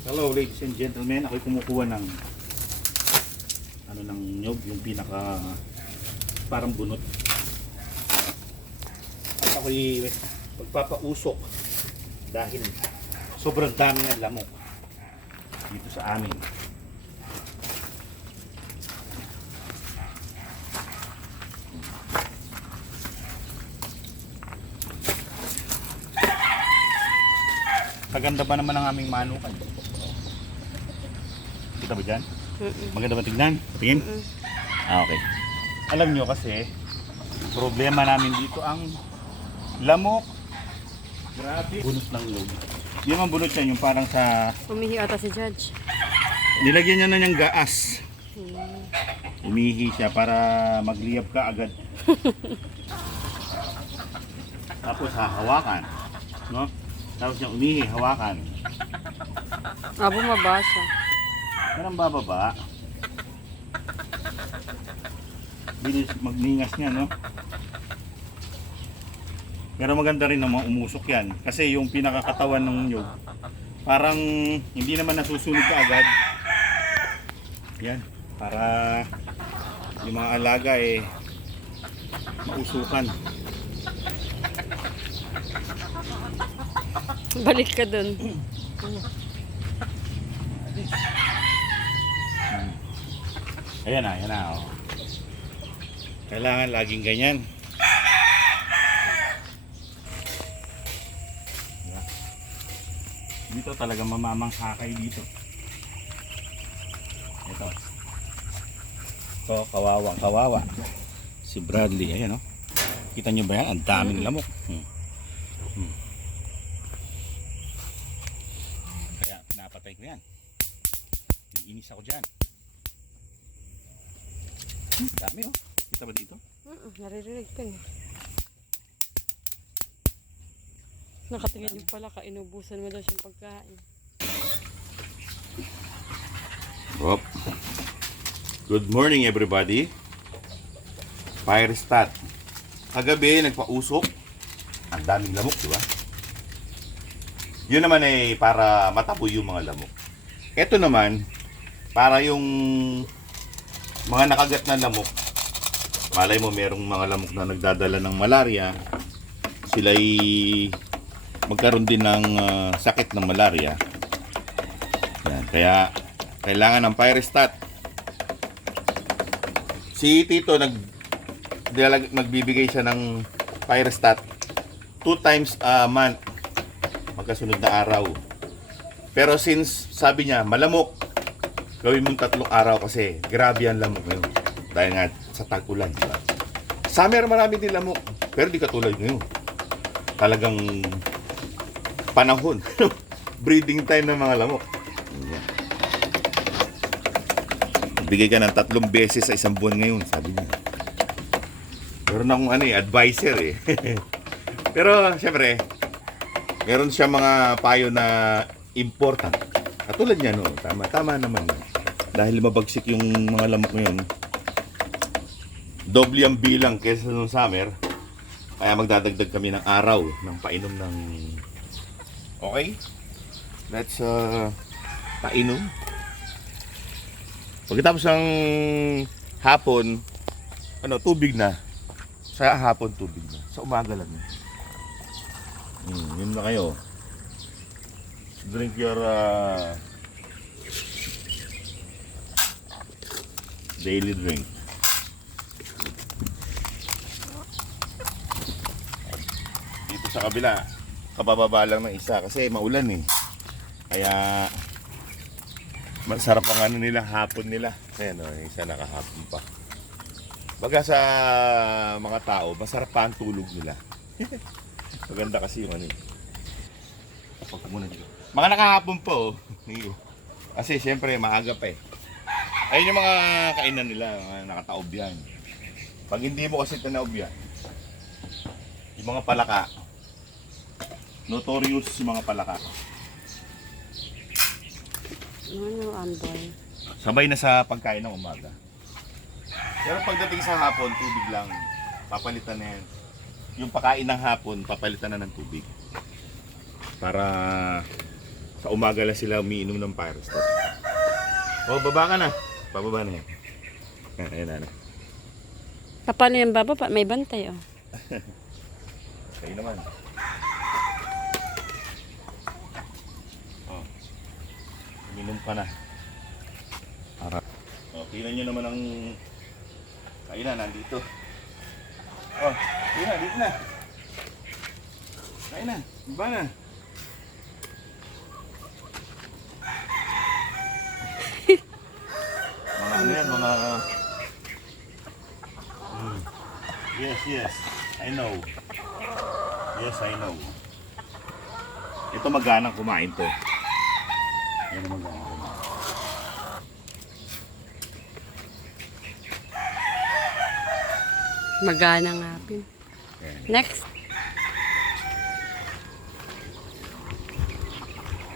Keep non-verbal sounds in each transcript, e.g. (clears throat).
Hello ladies and gentlemen, ako'y kumukuha ng ano ng nyog, yung pinaka parang bunot. At ako'y magpapausok dahil sobrang dami ng lamok dito sa amin. Kaganda ba naman ang aming manukan? Kita ba dyan? Maganda ba tignan? Tingin? Ah, okay. Alam nyo kasi, problema namin dito ang lamok. Grabe. Bunot ng loob. Di naman bunot yan, yung parang sa... Umihi ata si Judge. Nilagyan niya na niyang gaas. Hmm. Umihi siya para magliyab ka agad. (laughs) Tapos hahawakan. No? Tapos niya umihi, hawakan. Ah, bumaba siya. Parang bababa. Bilis magningas niya, no? Pero maganda rin naman umusok yan. Kasi yung pinakakatawan ng nyug, parang hindi naman nasusunod ka agad. Yan. Para yung mga alaga eh mausukan. Balik ka dun. (clears throat) Ayan na, ayan na. Oh. Kailangan laging ganyan. Dito talaga mamamangha kayo dito. Ito. Ito, kawawang kawawa. Si Bradley, ayan oh. Kita nyo ba yan? Ang daming lamok. Hmm. Hmm. Kaya pinapatay ko yan. Iinis ako dyan. Hmm, dami oh. Kita ba dito? Mm, naririnig ko eh. Nakatingin yung pala ka, inubusan mo daw siyang pagkain. Op. Good morning everybody. Fire start. Kagabi nagpausok. Ang daming lamok, di ba? Yun naman ay para mataboy yung mga lamok. Ito naman, para yung mga nakagat na lamok, malay mo merong mga lamok na nagdadala ng malaria, sila'y magkaroon din ng ah, sakit ng malaria. Yan, kaya kailangan ng Pyrestat. Si Tito nag dilag, nagbibigay siya ng Pyrestat two times a month magkasunod na araw. Pero since sabi niya malamok, gawin mong tatlong araw kasi grabe ang lamok ngayon. Dahil nga sa tag-ulan, di ba? Summer marami din lamok, pero di katulad ngayon. Talagang panahon. (laughs) Breeding time ng mga lamok. Bigay ka ng tatlong beses sa isang buwan ngayon, sabi niya. Meron akong ano eh, advisor eh. (laughs) Pero syempre, meron siya mga payo na important. Katulad niya no, tama, tama naman. yun. Dahil mabagsik yung mga lamok ngayon, doble ang bilang kaysa nung summer, kaya magdadagdag kami ng araw ng painom ng... Okay? Let's uh, painom. Pagkatapos ng hapon, ano, tubig na. Sa hapon, tubig na. Sa umaga lang. yun. Hmm, yun na kayo. Drink your uh, daily drink. Dito sa kabila, kabababa lang ng isa kasi maulan eh. Kaya masarap ang ano nila, hapon nila. Ayan o, isa nakahapon pa. Baga sa mga tao, masarap pa ang tulog nila. (laughs) Maganda kasi yung ano eh. Tapos muna dito. Mga nakahapon po. oh. Kasi syempre maaga pa eh. Ayun yung mga kainan nila, mga nakataob yan. Pag hindi mo kasi tanaob yan, yung mga palaka, notorious yung mga palaka. Ano andoy? Sabay na sa pagkain ng umaga. Pero pagdating sa hapon, tubig lang. Papalitan na yan. Yung pakain ng hapon, papalitan na ng tubig. Para Sa umaga lang sila umiinom ng Pyrostat. Oh, baba ka na. Bababa na yan. Ayan, ayan, ayan. Ah, Paano yan baba? Pa- May bantay, oh. (laughs) Kayo naman. Oh. Uminom ka na. Para. Oh, tingnan nyo naman ang kainan nandito. Oh, tingnan, dito na. Kain na. Iba na. mga ano yan, mga... Hmm. Yes. I know. Yes, I know. Ito maganang kumain to. Yan ang maganang kumain. Magana nga, Pin. Next.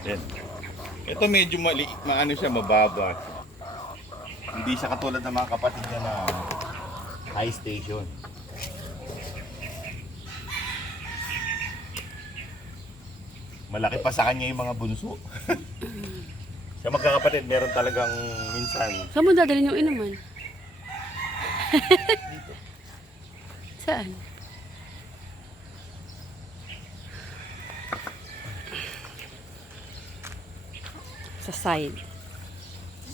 Yan. Ito medyo mali, maano siya, mababa. Hindi siya katulad ng mga kapatid niya na high station. Malaki pa sa kanya yung mga bunso. (laughs) sa magkakapatid, meron talagang minsan Saan mo dadalhin yung inuman? (laughs) Saan? Sa side.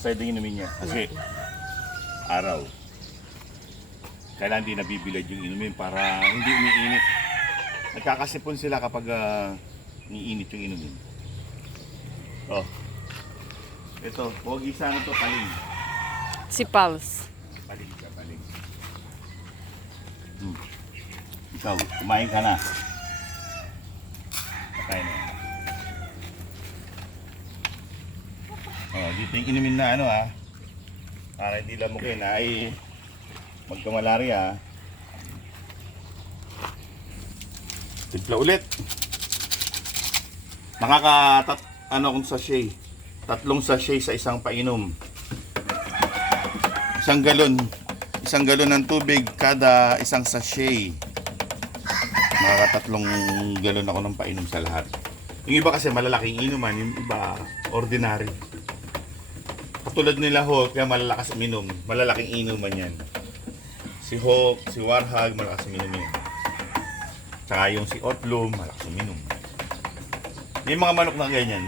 Pwede inumin niya. Kasi araw. Kailangan di nabibilad yung inumin para hindi umiinit. Nagkakasipon sila kapag uh, niinit yung inumin. Oh. Ito, huwag isa na to paling. Si Pals. Paling ka, paling. Hmm. Ikaw, kumain ka na. Patay na. Oh, dito yung inumin na ano ha. Para hindi lamukin ay magkamalarya. Timpla ulit. Nakakatat ano kung sachet. Tatlong sachet sa isang painom. Isang galon. Isang galon ng tubig kada isang sachet. Nakakatatlong galon ako ng painom sa lahat. Yung iba kasi malalaking inuman, yung iba ordinary. Katulad nila Hulk, kaya malalakas uminom. Malalaking inuman yan. Si Hulk, si Warhag, malakas uminom yan. Tsaka yung si Otlum, malakas uminom. May mga manok na ganyan.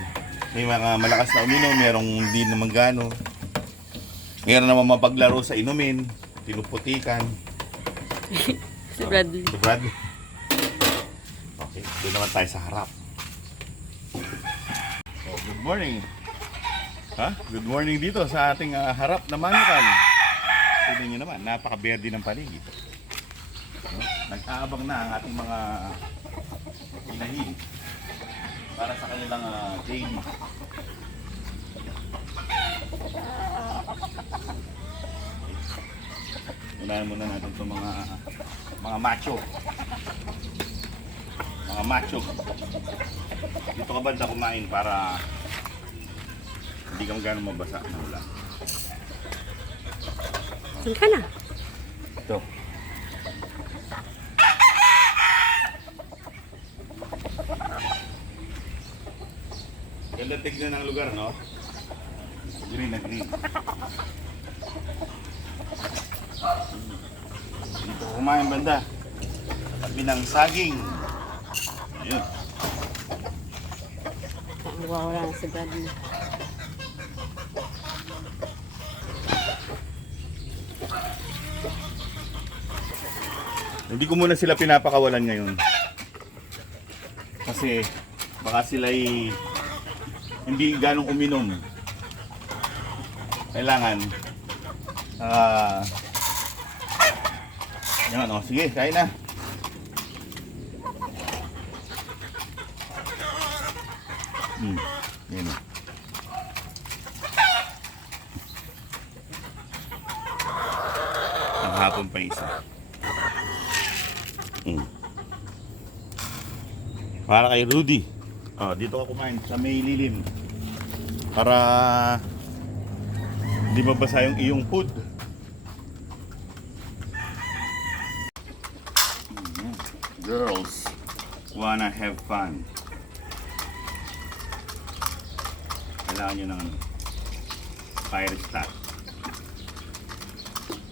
May mga malakas na uminom, merong hindi naman gano. Meron naman mapaglaro sa inumin, pinuputikan. (laughs) Si Bradley. Si Brad. Okay, doon naman tayo sa harap. Oh, good morning. Ha? Good morning dito sa ating ah, harap na manukan. Tignan nyo naman, napaka-berde ng paligid. Nag-aabang na ang ating mga inahin para sa kanilang uh, daily. Unahin muna natin itong mga mga macho. Mga macho. Dito ka banda kumain para hindi ka magano mabasa ng ulan. Saan ka na? Ito. Tignan ng lugar, no? Green na green. Dito kumain banda. Tabi ng saging. Ayun. Wawala na si Bradley. Hindi ko muna sila pinapakawalan ngayon. Kasi baka sila hindi ganong uminom. Kailangan ah yan o, sige, kain na. Hmm, yan o. Ang hapon pa isa. Mm. Para kay Rudy. Oh, dito ka kumain sa may lilim. Para hindi mabasa yung iyong food. Girls wanna have fun. kailangan nyo ng ano, fire start.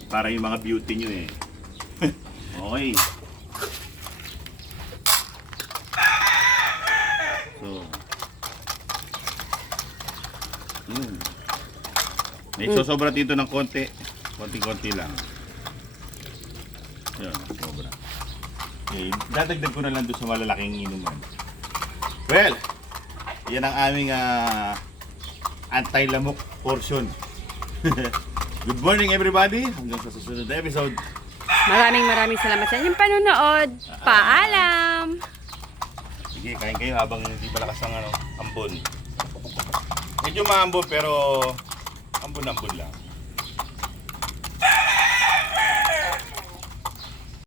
Para yung mga beauty nyo eh. (laughs) okay. Yun. May sosobra dito ng konti. Konti-konti lang. Yun, sobra. Okay, dadagdag ko na lang doon sa malalaking inuman. Well, yan ang aming ah, anti-lamok portion. (laughs) Good morning everybody. Hanggang sa susunod na episode. Maraming maraming salamat sa inyong panonood. Paalam! Sige, kain kayo habang hindi malakas ang ano, ambon. Medyo maambon pero ambon-ambon lang.